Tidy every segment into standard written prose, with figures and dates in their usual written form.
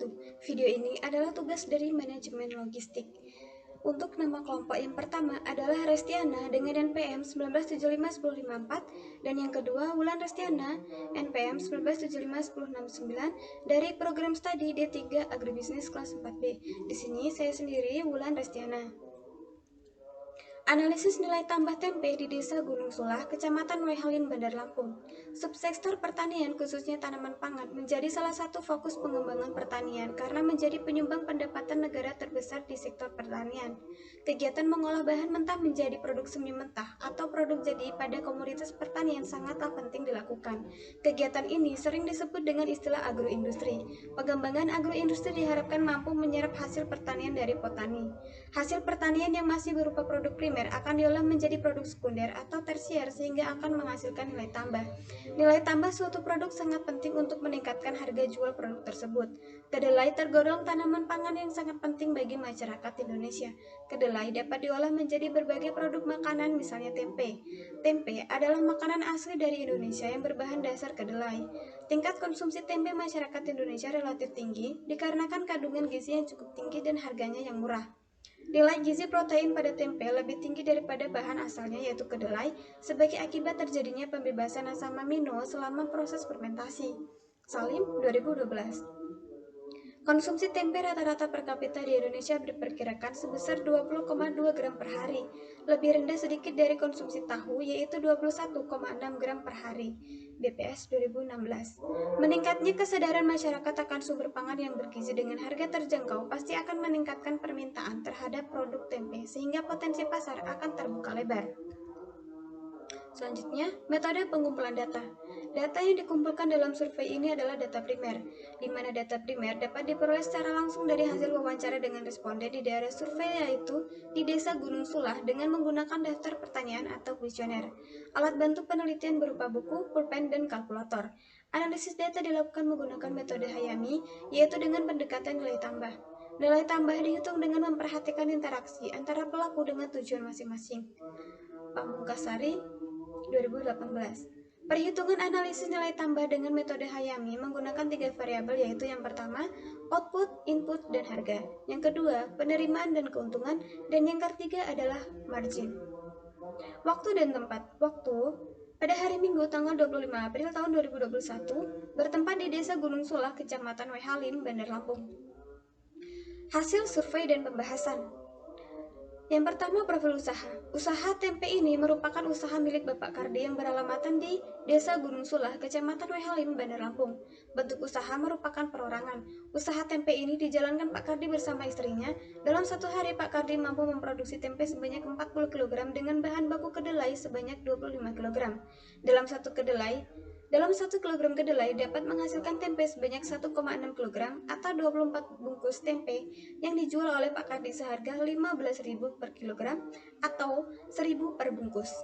Bantu. Video ini adalah tugas dari manajemen logistik. Untuk nama kelompok yang pertama adalah Restiana dengan NPM 1975-1054 dan yang kedua Wulan Restiana NPM 1975-1069 dari program studi D3 Agribisnis kelas 4B. Di sini saya sendiri Wulan Restiana. Analisis nilai tambah tempe di Desa Gunung Sulah, Kecamatan Wehalin, Bandar Lampung. Subsektor pertanian khususnya tanaman pangan menjadi salah satu fokus pengembangan pertanian karena menjadi penyumbang pendapatan negara terbesar di sektor pertanian. Kegiatan mengolah bahan mentah menjadi produk semi mentah atau produk jadi pada komoditas pertanian sangatlah penting dilakukan. Kegiatan ini sering disebut dengan istilah agroindustri. Pengembangan agroindustri diharapkan mampu menyerap hasil pertanian dari petani. Hasil pertanian yang masih berupa produk primer akan diolah menjadi produk sekunder atau tersier sehingga akan menghasilkan nilai tambah. Nilai tambah suatu produk sangat penting untuk meningkatkan harga jual produk tersebut. Kedelai tergolong tanaman pangan yang sangat penting bagi masyarakat Indonesia. Kedelai dapat diolah menjadi berbagai produk makanan misalnya tempe. Tempe adalah makanan asli dari Indonesia yang berbahan dasar kedelai. Tingkat konsumsi tempe masyarakat Indonesia relatif tinggi dikarenakan kandungan gizi yang cukup tinggi dan harganya yang murah. Nilai gizi protein pada tempe lebih tinggi daripada bahan asalnya yaitu kedelai sebagai akibat terjadinya pembebasan asam amino selama proses fermentasi. Salim 2012. Konsumsi tempe rata-rata per kapita di Indonesia diperkirakan sebesar 20,2 gram per hari, lebih rendah sedikit dari konsumsi tahu yaitu 21,6 gram per hari. BPS 2016. Meningkatnya kesadaran masyarakat akan sumber pangan yang bergizi dengan harga terjangkau pasti akan meningkatkan permintaan terhadap produk tempe sehingga potensi pasar akan terbuka lebar. Selanjutnya, metode pengumpulan data. Data yang dikumpulkan dalam survei ini adalah data primer, di mana data primer dapat diperoleh secara langsung dari hasil wawancara dengan responden di daerah survei yaitu di Desa Gunung Sulah dengan menggunakan daftar pertanyaan atau kuesioner. Alat bantu penelitian berupa buku, pulpen, dan kalkulator. Analisis data dilakukan menggunakan metode Hayami, yaitu dengan pendekatan nilai tambah. Nilai tambah dihitung dengan memperhatikan interaksi antara pelaku dengan tujuan masing-masing. Pamungkasari 2018. Perhitungan analisis nilai tambah dengan metode Hayami menggunakan 3 variabel yaitu yang pertama, output, input, dan harga. Yang kedua, penerimaan dan keuntungan, dan yang ketiga adalah margin. Waktu dan tempat. Waktu pada hari Minggu tanggal 25 April tahun 2021 bertempat di Desa Gunung Sulah, Kecamatan Wehalin, Bandar Lampung. Hasil survei dan pembahasan. Yang pertama, profil usaha. Usaha tempe ini merupakan usaha milik Bapak Kardi yang beralamatan di Desa Gunung Sulah, Kecamatan Wehalin, Bandar Lampung. Bentuk usaha merupakan perorangan. Usaha tempe ini dijalankan Pak Kardi bersama istrinya. Dalam satu hari, Pak Kardi mampu memproduksi tempe sebanyak 40 kg dengan bahan baku kedelai sebanyak 25 kg. Dalam 1 kg kedelai dapat menghasilkan tempe sebanyak 1,6 kg atau 24 bungkus tempe yang dijual oleh Pak Kardi seharga 15.000 per kilogram atau 1.000 per bungkus.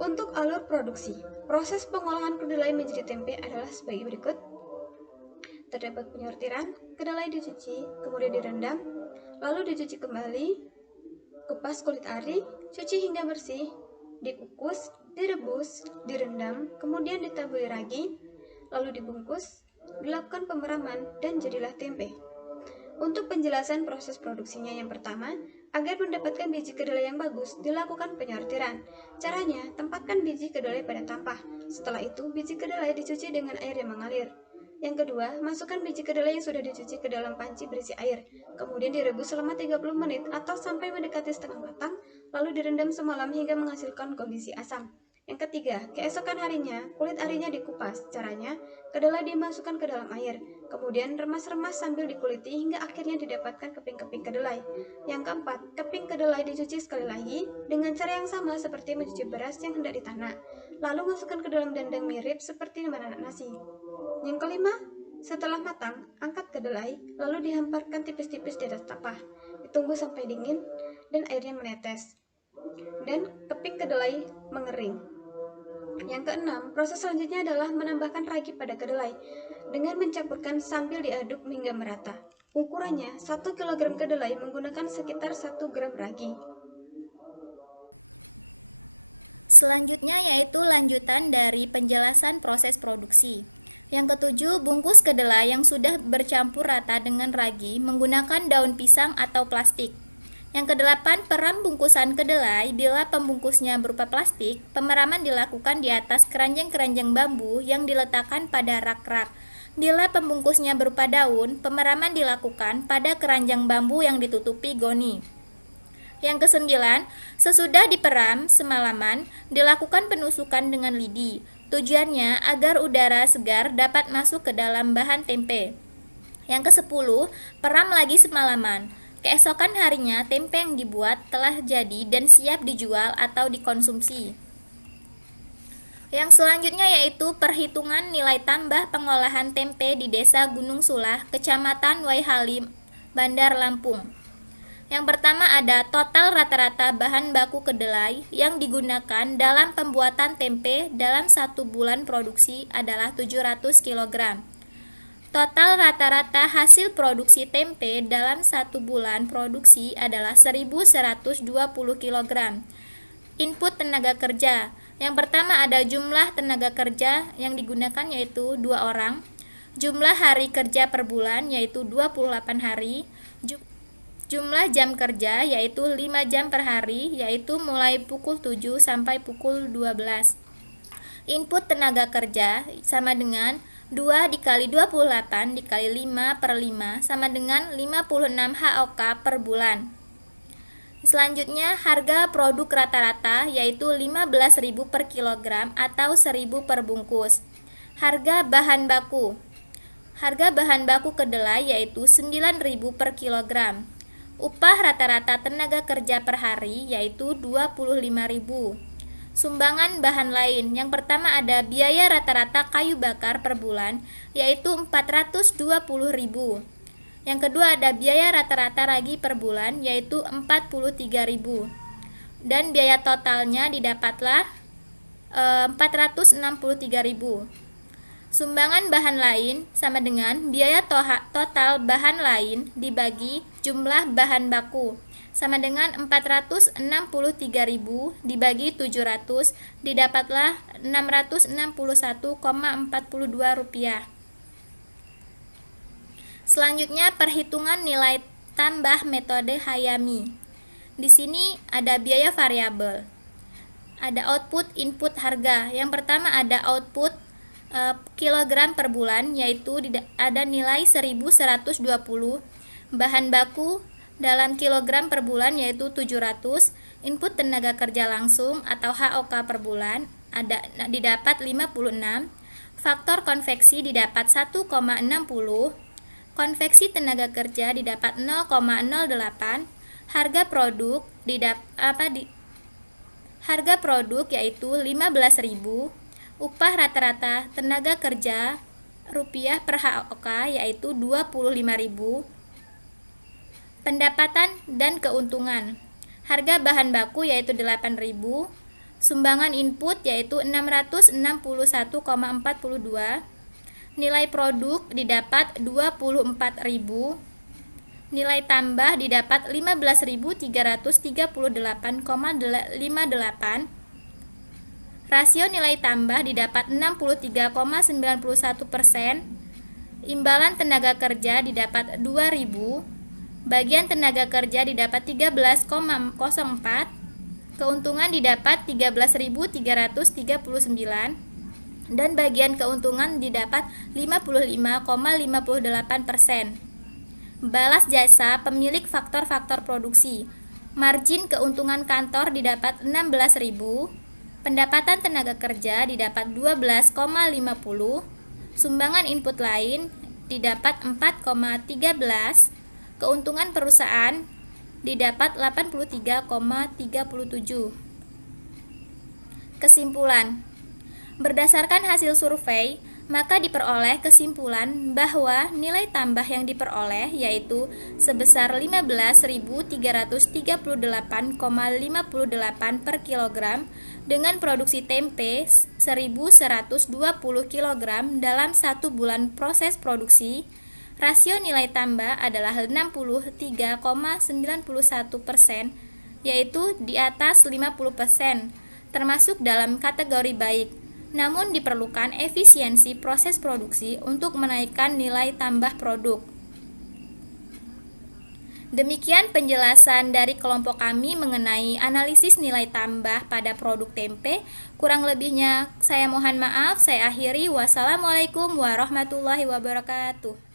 Untuk alur produksi, proses pengolahan kedelai menjadi tempe adalah sebagai berikut. Terdapat penyortiran, kedelai dicuci, kemudian direndam, lalu dicuci kembali, kupas kulit ari, cuci hingga bersih, dikukus, direbus, direndam, kemudian ditaburi ragi, lalu dibungkus, dilakukan pemeraman, dan jadilah tempe. Untuk penjelasan proses produksinya yang pertama, agar mendapatkan biji kedelai yang bagus, dilakukan penyortiran. Caranya, tempatkan biji kedelai pada tampah. Setelah itu, biji kedelai dicuci dengan air yang mengalir. Yang kedua, masukkan biji kedelai yang sudah dicuci ke dalam panci berisi air. Kemudian direbus selama 30 menit atau sampai mendekati setengah matang, lalu direndam semalam hingga menghasilkan kondisi asam. Yang ketiga, keesokan harinya, kulit arinya dikupas. Caranya, kedelai dimasukkan ke dalam air. Kemudian remas-remas sambil dikuliti hingga akhirnya didapatkan keping-keping kedelai. Yang keempat, keping kedelai dicuci sekali lagi dengan cara yang sama seperti mencuci beras yang hendak ditanak. Lalu masukkan ke dalam dandang mirip seperti menanak nasi. Yang kelima, setelah matang, angkat kedelai, lalu dihamparkan tipis-tipis di atas tampah. Ditunggu sampai dingin dan airnya menetes. Dan keping kedelai mengering. Yang keenam, proses selanjutnya adalah menambahkan ragi pada kedelai dengan mencampurkan sambil diaduk hingga merata. Ukurannya 1 kg kedelai menggunakan sekitar 1 gram ragi. Selanjutnya yaitu lanjutan dari penjelasan proses produksi. Yang ketujuh, bungkus kedelai yang sudah bercampur rata dengan ragi menggunakan daun pisang atau plastik. Yang kedelapan, peram bungkusan kedelai. Bila pembungkusnya berupa plastik, pemeraman dilakukan di atas keranjang-keranjang bambu yang diletakkan pada rak-rak. Bila pembungkusnya berupa daun, pemeraman dilakukan pada keranjang bambu yang ditutupi goni. Yang kesembilan, sesudah diperam semalaman, dilakukan penusukan dengan lidi. Tujuannya agar udara segar dapat masuk ke dalam bahan tempe. Yang kesepuluh, peram lagi semalaman. Keesokan harinya, tempe yang dibuat telah jadi dan siap dijual atau dikonsumsi. Yang selanjutnya yaitu perhitungan nilai tambah pengolahan tempe di Desa Gunung Sulah, Kecamatan Waihalim, Bandar Lampung. Yang pertama ada total rata-rata bahan baku kedelai yang digunakan dalam pembuatan tempe dalam 1 bulan produksi adalah 700 kg. Total rata-rata hasil produksi tempe dalam 1 bulan produksi adalah 1120 kg. Input tenaga kerja. Yang pertama ada jumlah tenaga kerja yang digunakan yaitu 2 orang. Jumlah hari kerja per bulan yaitu 28 hari. Jumlah jam kerja yaitu 5 jam per hari, yaitu mulai pukul 7 sampai pukul 12. Input tenaga kerja sama dengan 2 dikali 28 dikali 5 per 5 sama dengan 56 HOK per bulan. Selanjutnya harga produk rata-rata yaitu 15.000 per kilogram atau 1.000 per bungkus. Harga bahan baku. Harga bahan baku kedelai yaitu 9.000 per kilogram. Upah rata-rata tenaga kerja per hari yaitu 25.000. Sumbangan bahan lain. Yang pertama ada biaya rata-rata kayu bakar per bulan yaitu 420.000. Yang kedua ada biaya rata-rata ragi per bulan yaitu 43.000. Dan biaya totalnya didapatlah 463.000. Sumbangan bahan lain sama dengan biaya total bahan lain dibagi jumlah bahan baku sama dengan 463.000 dibagi 700 didapatlah 661,42 rupiah. Selanjutnya perhitungan nilai tambah metode Hayami. Di sini ada biaya variabel. Ada output, input, harga. Yang pertama ada output kilogram per bulan yaitu ada nilai 1120. Bahan baku dalam kilogram per bulan yaitu 700. Input tenaga kerja langsung atau HOK per bulan didapat 56. Faktor konveksi didapat 1,60. Konveksi tenaga kerja didapat 0,08. Harga produk harga produk yaitu 15.000. Upah rata-rata tenaga kerja rupiah per HOK yaitu 25.000. Pendapatan dan keuntungan. Harga bahan baku yaitu 8.000. Sumbangan input yaitu 661,42. Nilai produk didapat 24.000. Nilai tambah didapat 15.338,58. Rasio nilai tambah didapat 63,91%. Imbalan tenaga kerja didapat 2.000. Bagian tenaga kerja didapat 13,04. Keuntungan didapat 13.339. Dan bagian keuntungan didapat 55,58%. Balas jasa pemilik faktor-faktor produksi. Margin keuntungan kantor didapat 16.000. Pendapatan tenaga kerja didapat 12,50. Sumbangan input lain didapat 4,13. Keuntungan perusahaan didapat 83,37. Kesimpulan. Berdasarkan hasil survei, maka diperoleh kesimpulan bahwa nilai tambah yang diperoleh yaitu sebesar 15.338,58 per kilogram dengan produksi tempe 1.120 kg dalam 1 bulan proses produksi. Rasio nilai tambah adalah 63,91%, yaitu di atas 50%, termasuk dalam kategori baik. Namun diperlukan efisiensi proses produksi untuk menaikkan nilai tambah produk. Demikian penjelasan dari kelompok kami mengenai analisis nilai tambah pada produk tempe. Kurang lebihnya saya mohon maaf. Saya akhiri. Wassalamualaikum warahmatullahi wabarakatuh.